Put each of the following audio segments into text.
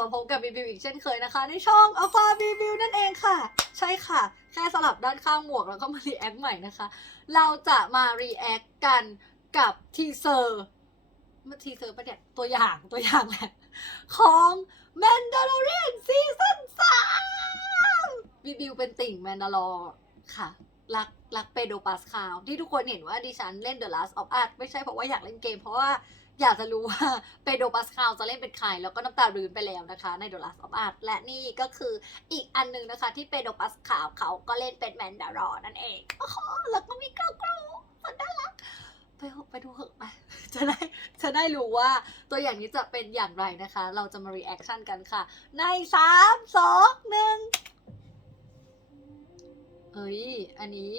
มาพบกับรีวิวอีกเช่นเคยนะคะ ในช่อง Alpha Review นั่นเองค่ะ ใช่ค่ะ แค่สลับด้านข้างหมวกแล้วก็มารีแอคใหม่นะคะ เราจะมารีแอคกันกับทีเซอร์มาทีเซอร์ปะเนี่ยตัวอย่างตัวอย่างแหละของ Mandalorian ซีซั่นสามรีวิวเป็นติ่ง Mandalore ค่ะรักรักเปโดปาสคาลที่ทุกคนเห็นว่าดิฉันเล่น The Last of Us ไม่ใช่เพราะว่าอยากเล่นเกมเพราะว่า อยากจะรู้ว่าเปโดปาสคาลจะเล่นเป็นใคร แล้วก็น้ำตารืนไปแล้วนะคะ ใน The Last of Us และนี่ก็คืออีกอันหนึ่งนะคะ ที่เปโดปาสคาลเขาก็เล่นเป็นแมนดารอนั่นเองโอ้โหแล้วก็มีกาวกรูมันน่ารักไปเถอะไปดูเหอะไปจะได้จะได้รู้ว่าตัวอย่างนี้จะเป็นอย่างไรนะคะ เราจะมา reaction กันค่ะ ในสามสองหนึ่งเฮ้ย อันนี้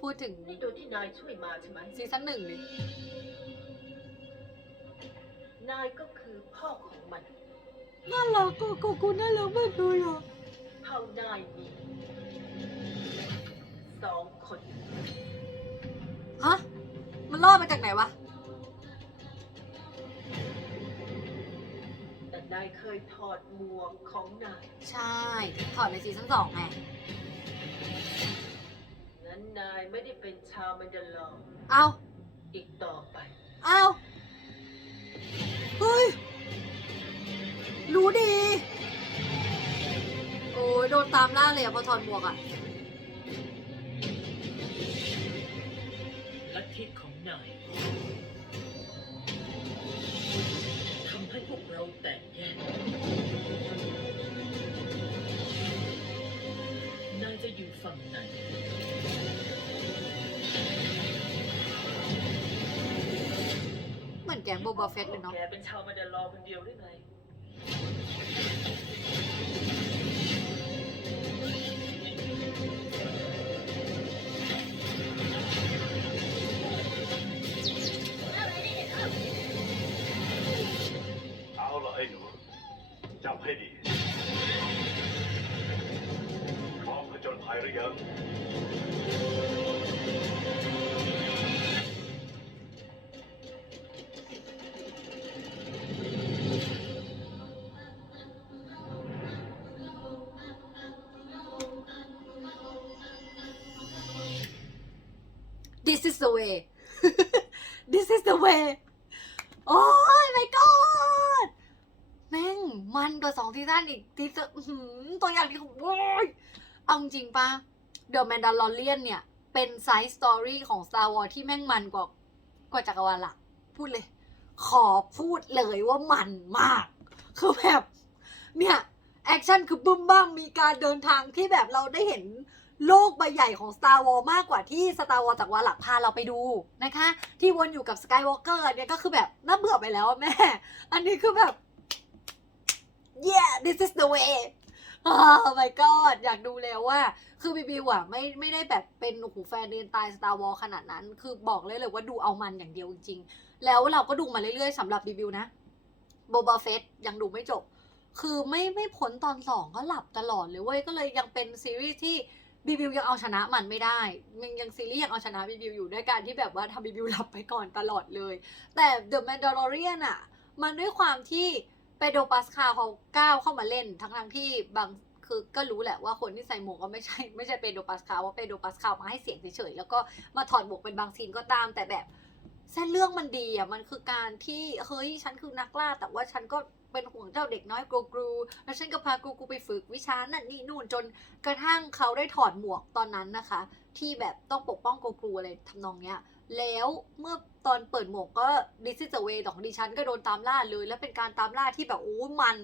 พูดถึงนี่โดยที่นายช่วยมาใช่ไหมซีซั่นหนึ่งเลย นายก็คือพ่อของมัน น่ารักก็กูกูน่ารักมากเลยอะเท่านายมีสองคน ฮะ มันรอดมาจากไหนวะ แต่นายเคยถอดหมวกของนาย ใช่ ถอดในซีซั่นสองไง นั้นนายไม่ได้เป็นชาวมันเดลอร์เอาอีกต่อไป เอา เฮ้ย รู้ดี โอ้ยโดนตามล่าเลยอะพอถอดหมวกอะลัทธิของนายทำให้พวกเราแตกแยก นายจะอยู่ฝั่งไหน มือนแก๊งโบบาเฟตเลยเนาะแกเป็นชาวมันเดลอร์คนเดียวหรือไงเอาละไอ้หนูจำให้ดีพร้อมผจญภัยหรือยัง this is the way this is the way โอ้ย my god แม่งมันกว่าสองซีซั่นอีกทีเซอร์อื้อหือตัวอย่างที่โอ้ยเอาจริงปะ The Mandalorian เนี่ย เป็นไซส์สตอรี่ของ Star Wars ที่แม่งมันกว่ากว่าจักรวาลหลัก พูดเลย ขอพูดเลยว่ามันมาก คือแบบ เนี่ย แอคชั่นคือบึ้มบ้ามมีการเดินทางที่แบบเราได้เห็น โลกใบใหญ่ของ Star Wars มากกว่าที่ Star Wars จากวาหลักพาเราไปดูนะคะ ที่วนอยู่กับ Skywalker อันเนี้ยก็คือแบบน่าเบื่อไปแล้วแม่ อันนี้คือแบบ yeah this is the way oh my god อยากดูแล้วว่า คือบีบิวอะไม่ไม่ได้แบบเป็นโอ้โหแฟนเดินตาย Star Wars ขนาดนั้น คือบอกเลยเลยว่าดูเอามันอย่างเดียวจริงๆ แล้วเราก็ดูมาเรื่อยๆสำหรับบีบิวนะโบบาเฟสยังดูไม่จบ คือไม่ไม่พ้นตอนสองก็หลับตลอดเลยเว้ย ก็เลยยังเป็นซีรีส์ที่ บีบิวยังเอาชนะมันไม่ได้มันยังซีรีส์ยังเอาชนะบีบิวอยู่ด้วยการที่แบบว่าทำบีบิวหลับไปก่อนตลอดเลย แต่ The Mandalorian อะมันด้วยความที่เปโดปาสคาเขาก้าวเข้ามาเล่น ทั้งทั้งที่บางคือก็รู้แหละว่าคนที่ใส่หมวกก็ไม่ใช่ไม่ใช่เปโดปาสคาว่าเปโดปาสคามาให้เสียงเฉยๆแล้วก็มาถอดหมวกเป็นบางซีนก็ตามแต่แบบเส้นเรื่องมันดีอะมันคือการที่เฮ้ยฉันคือนักล่าแต่ว่าฉันก็ เป็นห่วงเจ้าเด็กน้อยกรูกรูแล้วฉันก็พากรูกรูไปฝึกวิชานั่นนี่นู่นจนกระทั่งเขาได้ถอดหมวกตอนนั้นนะคะ ที่แบบต้องปกป้องกรูกรูอะไรทำนองเนี้ย แล้วเมื่อตอนเปิดหมวกก็ดิซิสเวของดิฉันก็โดนตามล่าเลย แล้วเป็นการตามล่าที่แบบโอ้มัน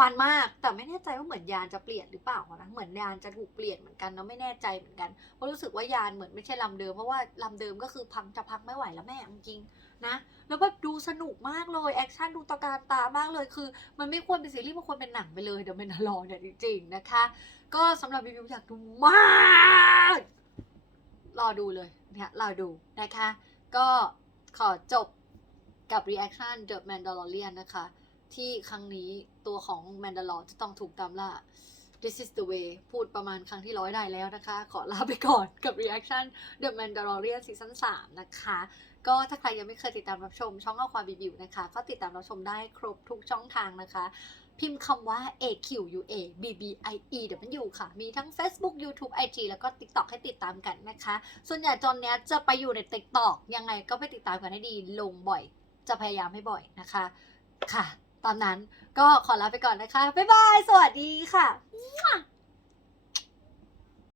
มันมากแต่ไม่แน่ใจว่าเหมือนยานจะเปลี่ยนหรือเปล่านะเหมือนยานจะถูกเปลี่ยนเหมือนกันเนาะไม่แน่ใจเหมือนกันเพราะรู้สึกว่ายานเหมือนไม่ใช่ลำเดิมเพราะว่าลำเดิมก็คือพังจะพังไม่ไหวแล้วแม่จริงๆนะแล้วแบบดูสนุกมากเลยแอคชั่นดูตะการตามากเลยคือ มันไม่ควรเป็นซีรีส์มันควรเป็นหนังไปเลยเดี๋ยวเป็นนารอเนี่ยจริงๆนะคะ ก็สำหรับรีวิวอยากดูมากรอดูเลยเนี่ยรอดูนะคะ ก็ขอจบกับ reaction The Mandalorian นะคะ ที่ครั้งนี้ตัวของแมนดาลอจะต้องถูกตามล่า This is the way พูดประมาณครั้งที่ร้อยได้แล้วนะคะ ขอลาไปก่อนกับ Reaction The Mandalorian Season 3 นะคะ ก็ถ้าใครยังไม่เคยติดตามรับชม ช่องข้อความรีวิวนะคะ ก็ติดตามรับชมได้ครบทุกช่องทางนะคะ พิมพ์คำว่า AQUA BBIE W ค่ะ มีทั้ง Facebook YouTube IG แล้วก็ TikTok ให้ติดตามกันนะคะ ส่วนใหญ่ตอนนี้จะไปอยู่ใน TikTok ยังไงก็ไปติดตามกันให้ดีลงบ่อย จะพยายามให้บ่อยนะคะค่ะ ตอนนั้นก็ขอลาไปก่อนนะคะ บ๊ายบาย สวัสดีค่ะ